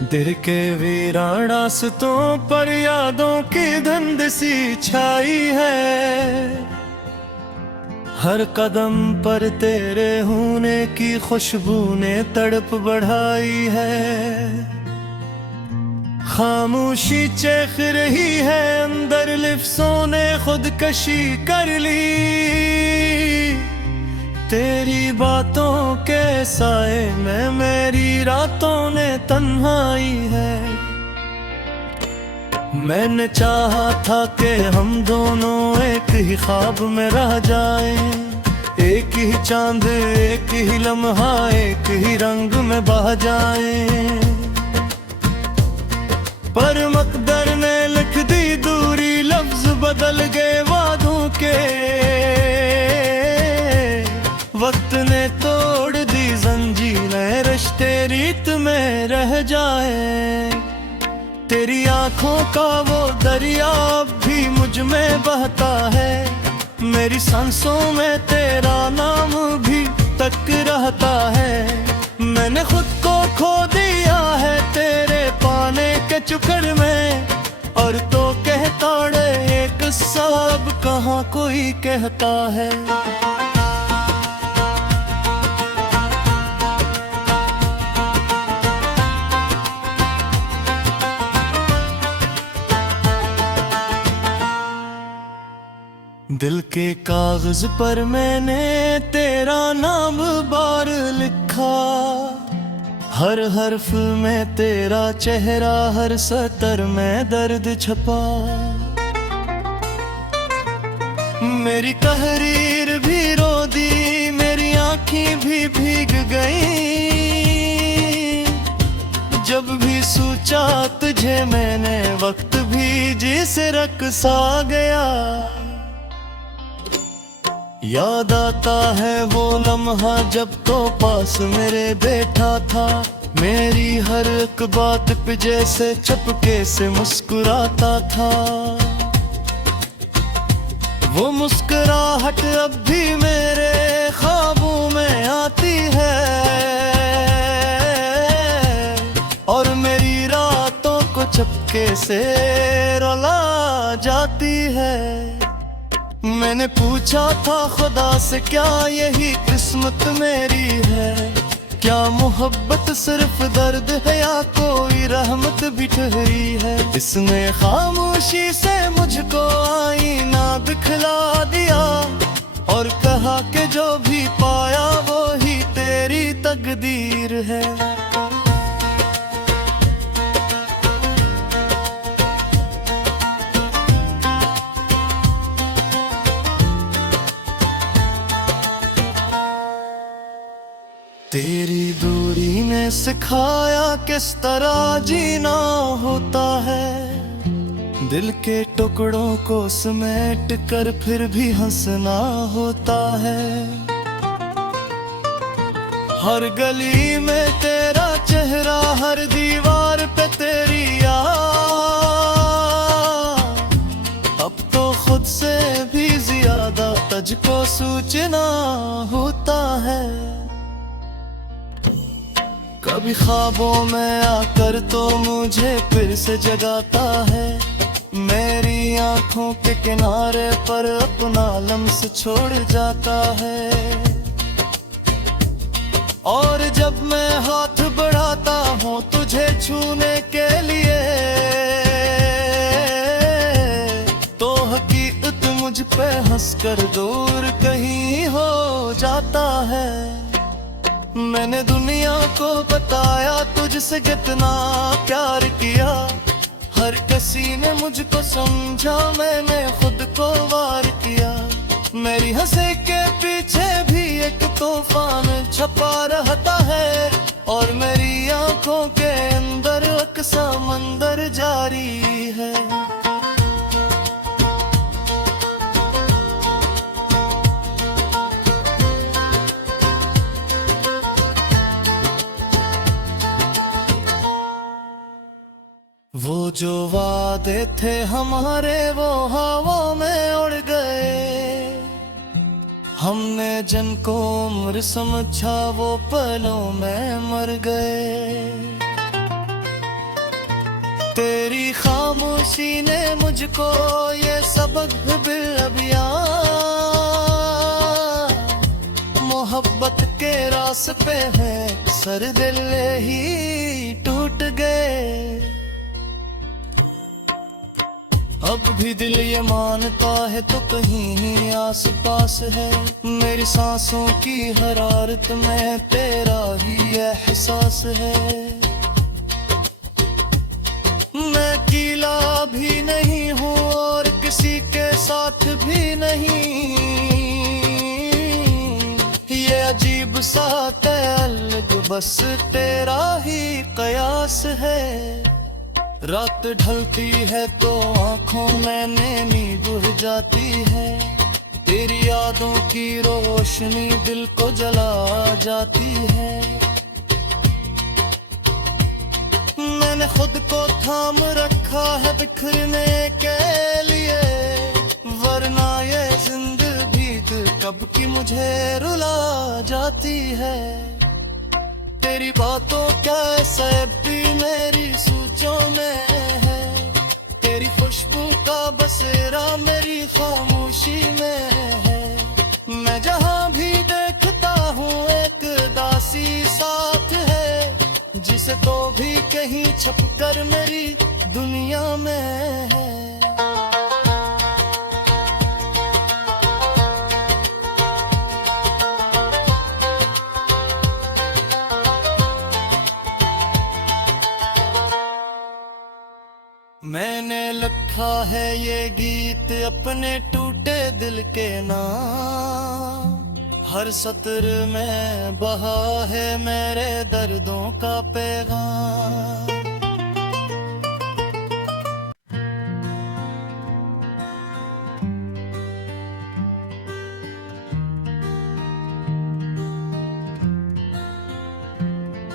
दिल के वीरानास्तों पर यादों की धुंध सी छाई है। हर कदम पर तेरे होने की खुशबू ने तड़प बढ़ाई है। खामोशी चेख रही है अंदर, लिफ्सों ने खुदकशी कर ली। तेरी बातों के साए में मेरी रातों ने तन्हाई है। मैंने चाहा था कि हम दोनों एक ही ख्वाब में रह जाएं, एक ही चांद एक ही लम्हा एक ही रंग में बह जाएं। पर मकदर ने लिख दी दूरी, लफ्ज बदल गए वादों के। वक्त ने तोड़ दी जंजीरें, रिश्ते रीत में रह जाए। तेरी आंखों का वो दरिया अब भी मुझ में बहता है। मेरी सांसों में तेरा नाम भी तक रहता है। मैंने खुद को खो दिया है तेरे पाने के चक्कर में। और तो कहता रे एक सब कहाँ कोई कहता है। दिल के कागज पर मैंने तेरा नाम बार लिखा। हर हर्फ में तेरा चेहरा, हर सतर में दर्द छपा। मेरी तहरीर भी रो दी, मेरी आँखें भी भीग गई। जब भी सोचा तुझे मैंने, वक्त भी जिसे रक़्सा गया। याद आता है वो लम्हा जब तो पास मेरे बैठा था। मेरी हर एक बात पे जैसे चपके से मुस्कुराता था। वो मुस्कुराहट अब भी मेरे ख्वाबों में आती है। और मेरी रातों को चपके से रुला जाती है। मैंने पूछा था खुदा से क्या यही किस्मत मेरी है। क्या मोहब्बत सिर्फ दर्द है या कोई रहमत भी ठहरी है। इसने खामोशी से मुझको आईना दिखला दिया। और कहा कि जो भी पाया वो ही तेरी तकदीर है। तेरी दूरी ने सिखाया किस तरह जीना होता है। दिल के टुकड़ों को समेट कर फिर भी हंसना होता है। हर गली में तेरा चेहरा, हर दीवार पे तेरी याद। अब तो खुद से भी ज्यादा तुझको सूचना होता है। कभी ख्वाबों में आकर तो मुझे फिर से जगाता है। मेरी आंखों के किनारे पर अपना लम्स छोड़ जाता है। और जब मैं हाथ बढ़ाता हूँ तुझे छूने के लिए, तो हकीकत मुझ पे हंसकर दूर कहीं हो जाता है। मैंने दुनिया को बताया तुझसे कितना प्यार किया। हर किसी ने मुझको समझा, मैंने खुद को वार किया। मेरी हंसी के पीछे भी एक तूफान छपा रहता है। और मेरी आंखों के अंदर एक समंदर जारी है। वो जो वादे थे हमारे वो हवा में उड़ गए। हमने जिनको उम्र समझा वो पलों में मर गए। तेरी खामोशी ने मुझको ये सबक दिया, मोहब्बत के रास्ते है सर दिल ही टूट गए। अब भी दिल ये मानता है तो कहीं आस पास है, मेरी सांसों की हरारत में तेरा ही एहसास है। मैं अकेला भी नहीं हूँ और किसी के साथ भी नहीं, ये अजीब सा तअल्लुक़ बस तेरा ही कयास है। रात ढलती है तो आंखों में नींद उड़ जाती है, तेरी यादों की रोशनी दिल को जला जाती है। मैंने खुद को थाम रखा है बिखरने के लिए, वरना ये जिंदगी कब की मुझे रुला जाती है। तेरी बातों का सब भी मेरी सोचों में है, तेरी खुशबू का बसेरा मेरी खामोशी में है। मैं जहाँ भी देखता हूँ एक दासी साथ है, जिसे तो भी कहीं छुपकर मेरी दुनिया में है। मैंने लिखा है ये गीत अपने टूटे दिल के नाम, हर सत्र में बहा है मेरे दर्दों का पैगाम।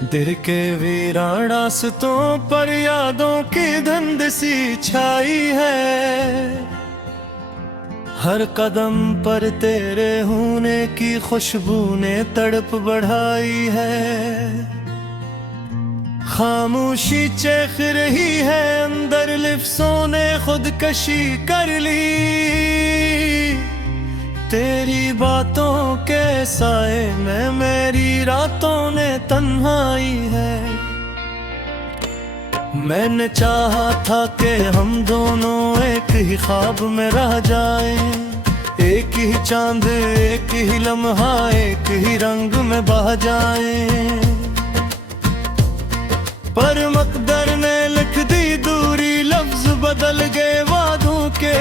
दिल के वीरान रास्तों पर यादों की धुंध सी छाई है, हर कदम पर तेरे होने की खुशबू ने तड़प बढ़ाई है। खामोशी चेख रही है अंदर, लिफ्ज़ों ने खुदकशी कर ली, तेरी बातों के साए में मेरी रातों ने तन्हाई है। मैंने चाहा था कि हम दोनों एक ही ख्वाब में रह जाएं, एक ही चांद एक ही लम्हा एक ही रंग में बह जाएं, पर मकदर ने लिख दी दूरी, लफ्ज बदल गए वादों के,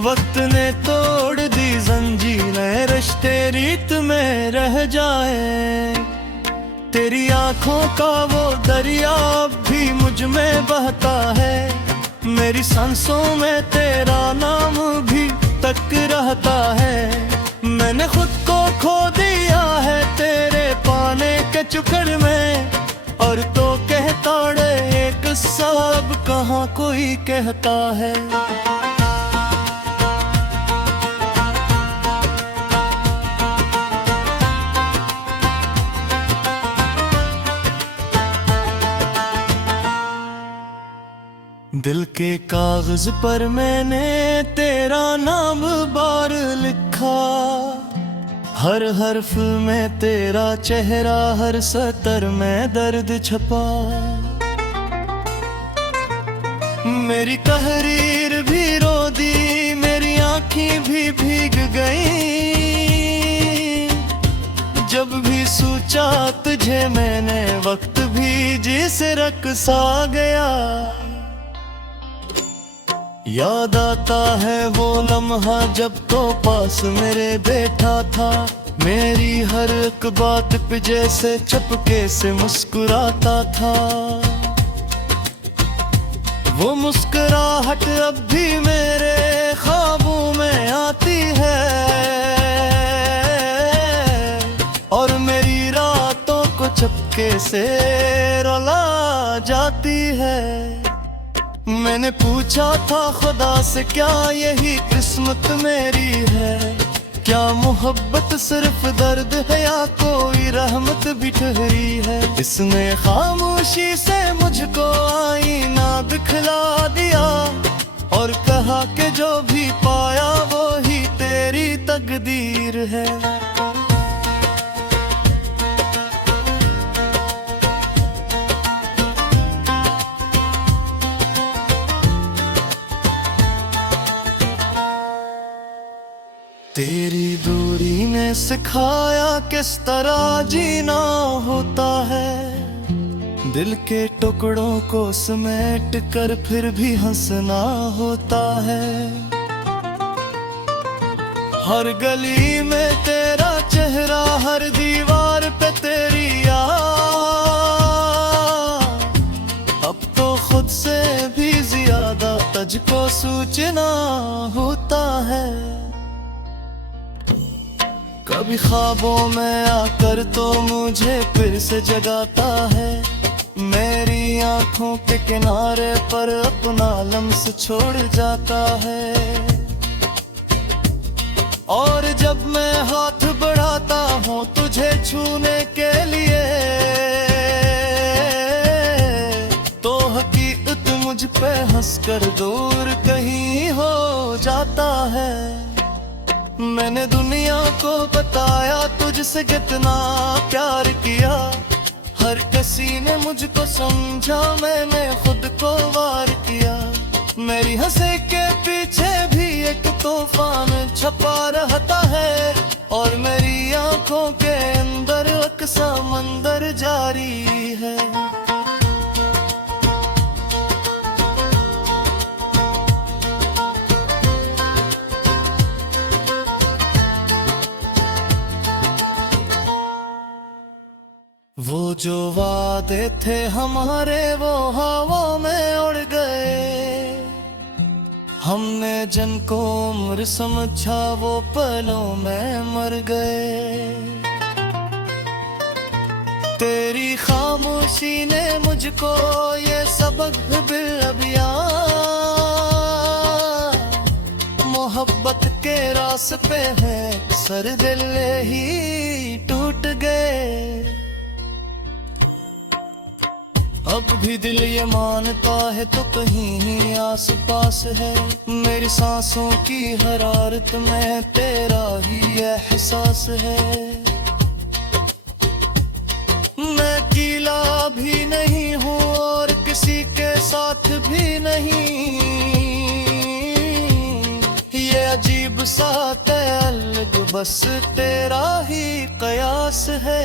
वक्त ने तोड़ दी जंजीरें, रिश्ते रीत में रह जाए। तेरी आंखों का वो दरिया अब भी मुझ में बहता है, मेरी सांसों में तेरा नाम भी तक रहता है। मैंने खुद को खो दिया है तेरे पाने के चक्कर में, और तो कहता रे एक सब कहाँ कोई कहता है। दिल के कागज पर मैंने तेरा नाम बार लिखा, हर हर्फ में तेरा चेहरा, हर सतर में दर्द छपा। मेरी तहरीर भी रो दी, मेरी आँखें भी भीग गई, जब भी सोचा तुझे मैंने वक्त भी जिसे रक़्सा गया। याद आता है वो लम्हा जब तो पास मेरे बैठा था, मेरी हर एक बात पे जैसे चुपके से मुस्कुराता था। वो मुस्कुराहट अब भी मेरे ख्वाबों में आती है, और मेरी रातों को चुपके से रुला जाती है। मैंने पूछा था खुदा से क्या यही किस्मत मेरी है, क्या मोहब्बत सिर्फ दर्द है या कोई रहमत भी ठहरी है। इसने खामोशी से मुझको आईना दिखला दिया और कहा कि जो भी पाया वो ही तेरी तकदीर है। तेरी दूरी ने सिखाया किस तरह जीना होता है। दिल के टुकड़ों को समेट कर फिर भी हंसना होता है। हर गली में तेरा चेहरा, हर दीवार पे तेरी याद। अब तो खुद से भी ज्यादा तुझको सोचना होता है। कभी ख्वाबों में आकर तो मुझे फिर से जगाता है। मेरी आंखों के किनारे पर अपना लम्स छोड़ जाता है। और जब मैं हाथ बढ़ाता हूँ तुझे छूने के लिए तो हकीकत मुझ पे हंसकर दूर कहीं हो जाता है। मैंने दुनिया को बताया तुझसे कितना प्यार किया। हर किसी ने मुझको समझा, मैंने खुद को वार किया। मेरी हंसी के पीछे भी एक तूफान छपा रहता है और मेरी आंखों के अंदर एक समंदर जारी है। वो जो वादे थे हमारे वो हवा में उड़ गए। हमने जिनको उम्र समझा वो पलों में मर गए। तेरी खामोशी ने मुझको ये सबक दिया, मोहब्बत के रास्ते हैं सर दिल ही टूट गए। अब भी दिल ये मानता है तो कहीं आस पास है। मेरी सांसों की हरारत में तेरा ही एहसास है। मैं अकेला भी नहीं हूँ और किसी के साथ भी नहीं। ये अजीब सा तअल्लुक़ बस तेरा ही कयास है।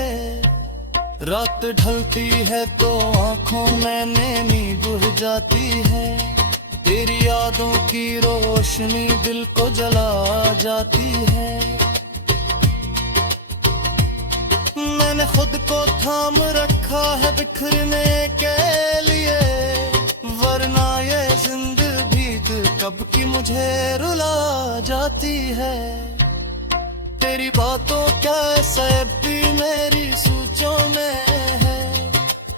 रात ढलती है तो आंखों में नैनी बुझ जाती है। तेरी यादों की रोशनी दिल को जला जाती है। मैंने खुद को थाम रखा है बिखरने के लिए, वरना ये जिंदगी कब की मुझे रुला जाती है। तेरी बातों का सैबी मेरी सोचों में है।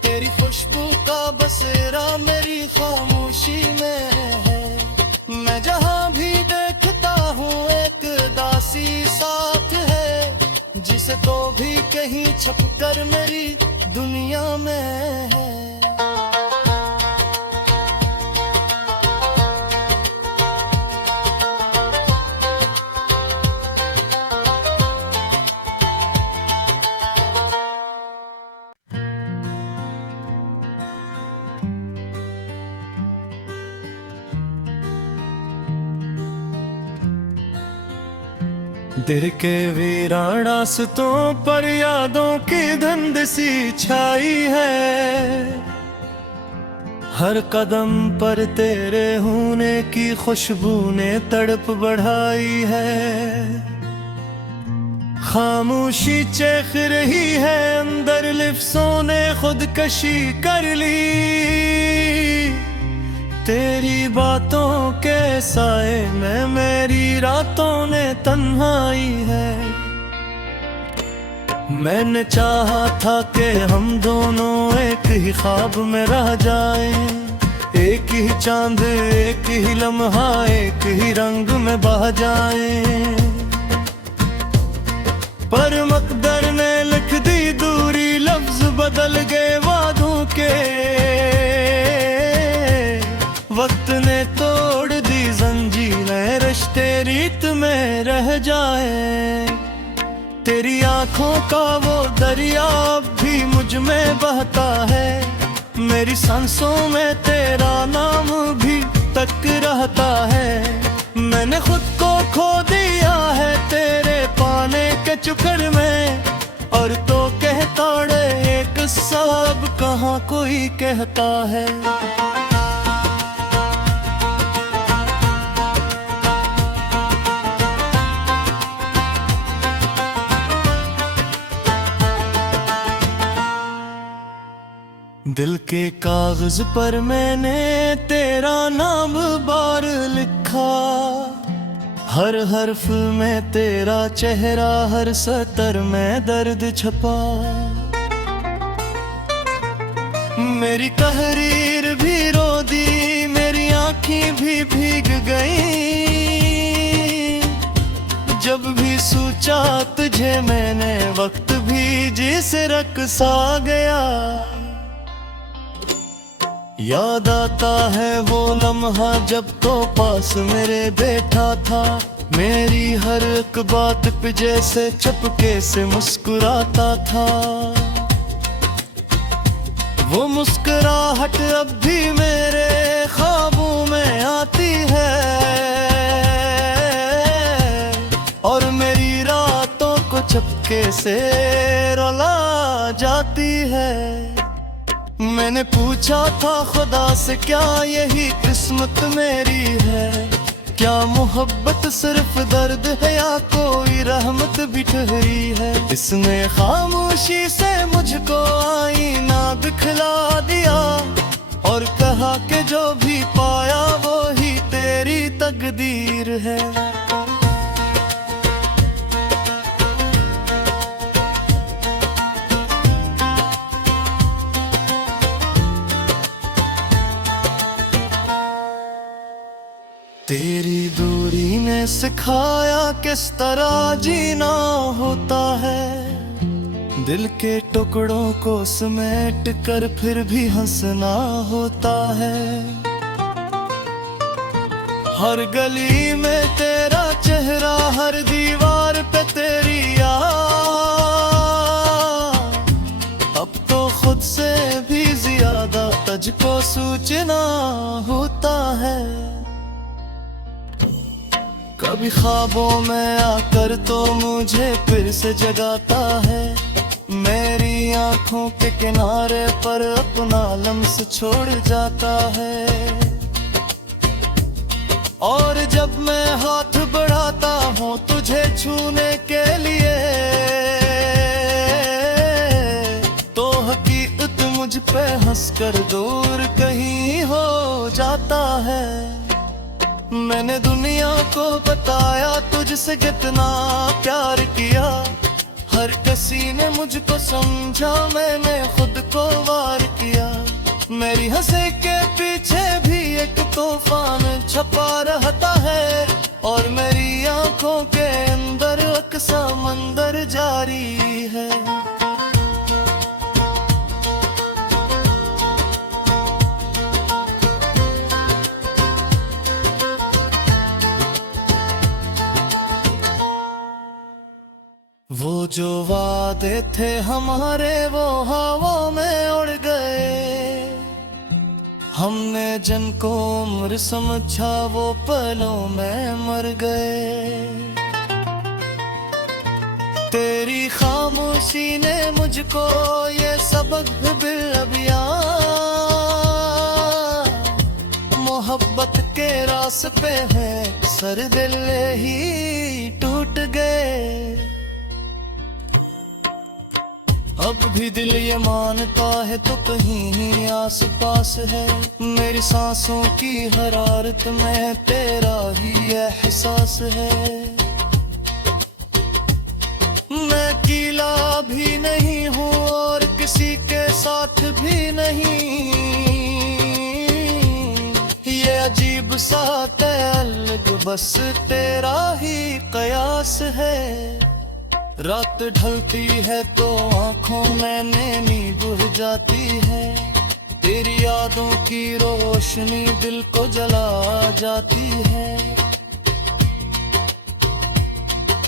तेरी खुशबू का बसेरा मेरी खामोशी में है। मैं जहाँ भी देखता हूँ एक दासी साथ है, जिसे तो भी कहीं छुपकर मेरी दुनिया में है। दिल के वीरान रास्तों पर यादों की धुंध सी छाई है। हर कदम पर तेरे होने की खुशबू ने तड़प बढ़ाई है। खामोशी चेख रही है अंदर, लिफ्ज़ों ने खुदकशी कर ली। तेरी बातों के साए में मेरी रातों ने तन्हाई है। मैंने चाहा था कि हम दोनों एक ही ख्वाब में रह जाएं। एक ही चांद एक ही लम्हा एक ही रंग में बह जाएं। पर मकदर ने लिख दी दूरी, लफ्ज बदल गए वादों के। वक्त ने तोड़ दी जंजीरें, रिश्ते रीत में रह जाए। तेरी आंखों का वो दरिया अब भी मुझ में बहता है। मेरी सांसों में तेरा नाम भी तक रहता है। मैंने खुद को खो दिया है तेरे पाने के चक्कर में। और तो कहता रे एक सब कहाँ कोई कहता है। दिल के कागज पर मैंने तेरा नाम बार लिखा। हर हर्फ में तेरा चेहरा, हर सतर में दर्द छपा। मेरी तहरीर भी रो दी, मेरी आँखें भी भीग गई। जब भी सोचा तुझे मैंने, वक्त भी जिसे रक़्सा गया। याद आता है वो लम्हा जब तो पास मेरे बैठा था। मेरी हर एक बात पे जैसे चपके से मुस्कुराता था। वो मुस्कुराहट अब भी मेरे ख्वाबों में आती है। और मेरी रातों को चपके से रुला जाती है। मैंने पूछा था खुदा से, क्या यही किस्मत मेरी है? क्या मोहब्बत सिर्फ दर्द है या कोई रहमत भी ठहरी है? इसने खामोशी से मुझको आईना दिखला दिया और कहा कि जो भी पाया वो ही तेरी तकदीर है। तेरी दूरी ने सिखाया किस तरह जीना होता है। दिल के टुकड़ों को समेट कर फिर भी हंसना होता है। हर गली में तेरा चेहरा, हर दीवार पे तेरी याद। अब तो खुद से भी ज्यादा तुझको सूचना होता है। कभी ख्वाबों में आकर तो मुझे फिर से जगाता है। मेरी आंखों के किनारे पर अपना लम्स छोड़ जाता है। और जब मैं हाथ बढ़ाता हूँ तुझे छूने के लिए, तो हकीकत मुझ पे हंसकर दूर कहीं हो जाता है। मैंने दुनिया को बताया तुझसे कितना प्यार किया। हर किसी ने मुझको समझा, मैंने खुद को वार किया। मेरी हंसी के पीछे भी एक तूफान छपा रहता है। और मेरी आंखों के अंदर एक समंदर जारी है। वो जो वादे थे हमारे वो हवा में उड़ गए। हमने जिनको उम्र समझा वो पलों में मर गए। तेरी खामोशी ने मुझको ये सबक भी अभिया। मोहब्बत के रास्ते है सर दिल ही टूट गए। अब भी दिल ये मानता है तो कहीं ही आस पास है। मेरी सांसों की हरारत में तेरा ही एहसास है। मैं अकेला भी नहीं हूँ और किसी के साथ भी नहीं। ये अजीब सा तअल्लुक़ बस तेरा ही कयास है। रात ढलती है तो आंखों में नैनी बुझ जाती है, तेरी यादों की रोशनी दिल को जला जाती है।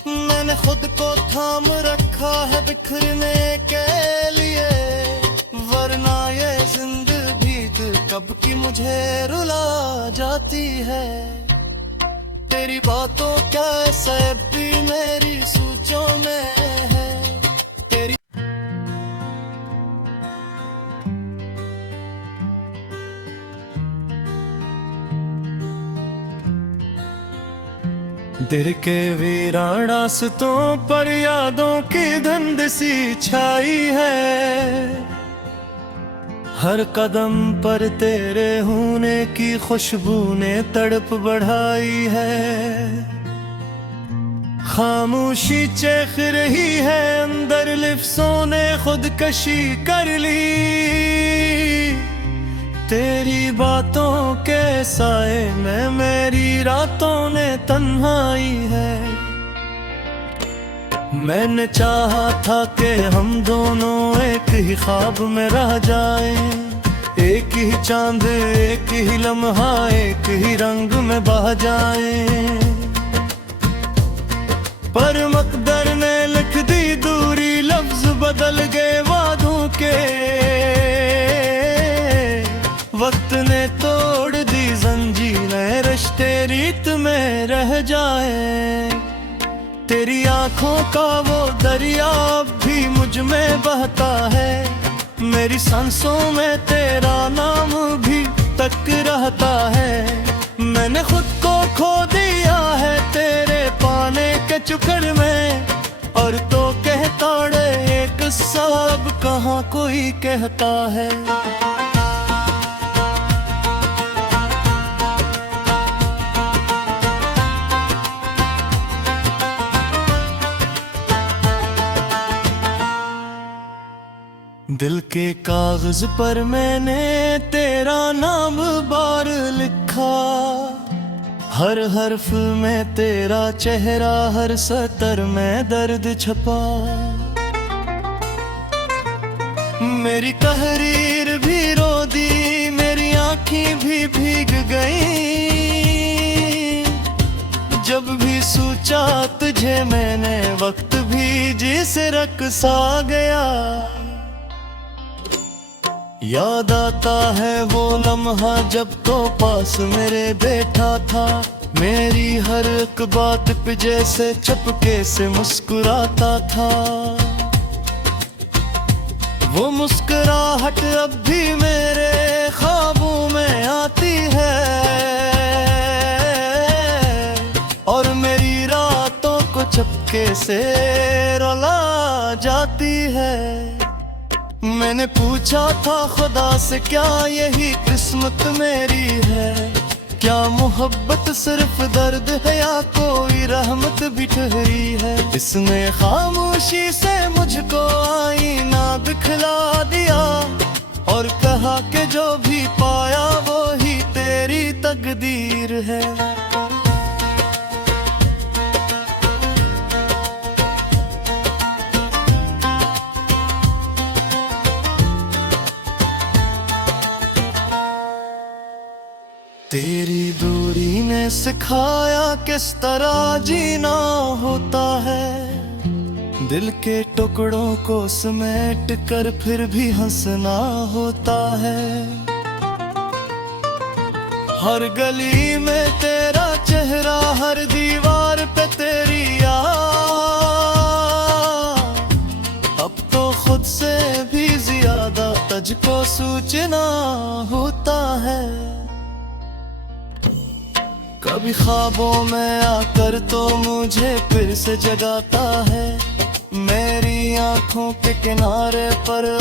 मैंने खुद को थाम रखा है बिखरने के लिए, वरना ये जिंदगी कब की मुझे रुला जाती है। तेरी बातों का सब भी मेरी सोचों में है, तेरी दिल के वीरान रास्तों पर यादों की धुंध सी छाई है, हर कदम पर तेरे होने की खुशबू ने तड़प बढ़ाई है। खामोशी चेख रही है अंदर, लिफ्ज़ों ने खुदकशी कर ली, तेरी बातों के साए में मेरी रातों ने तन्हाई है। मैंने चाहा था कि हम दोनों एक ही ख्वाब में रह जाएं, एक ही चांद एक ही लम्हा एक ही रंग में बह जाएं, पर मकदर ने लिख दी दूरी, लफ्ज बदल गए वादों के, वक्त ने तोड़ दी जंजीरें, रिश्ते रीत में रह जाए। तेरी आंखों का वो दरिया अब भी मुझ में बहता है, मेरी सांसों में तेरा नाम भी तक रहता है। मैंने खुद को खो दिया है तेरे पाने के चक्कर में, और तो कहता रे एक सब कहाँ कोई कहता है। दिल के कागज पर मैंने तेरा नाम बार लिखा, हर हर्फ में तेरा चेहरा, हर सतर में दर्द छपा। मेरी तहरीर भी रो दी, मेरी आँखें भी भीग गई, जब भी सोचा तुझे मैंने वक्त भी जिसे रक़्सा गया। याद आता है वो लम्हा जब तो पास मेरे बैठा था, मेरी हर एक बात पे जैसे चपके से मुस्कुराता था। वो मुस्कुराहट अब भी मेरे ख्वाबों में आती है, और मेरी रातों को चपके से रुला जाती है। मैंने पूछा था खुदा से क्या यही किस्मत मेरी है, क्या मोहब्बत सिर्फ दर्द है या कोई रहमत भी ठहरी है। इसने खामोशी से मुझको आईना दिखला दिया, और कहा कि जो भी पाया वो ही तेरी तकदीर है। तेरी दूरी ने सिखाया किस तरह जीना होता है, दिल के टुकड़ों को समेट कर फिर भी हंसना होता है। हर गली में तेरा चेहरा, हर दीवार पे तेरी याद, अब तो खुद से भी ज्यादा तुझको सूचना होता है। कभी ख्वाबों में आकर तो मुझे फिर से जगाता है, मेरी आंखों के किनारे पर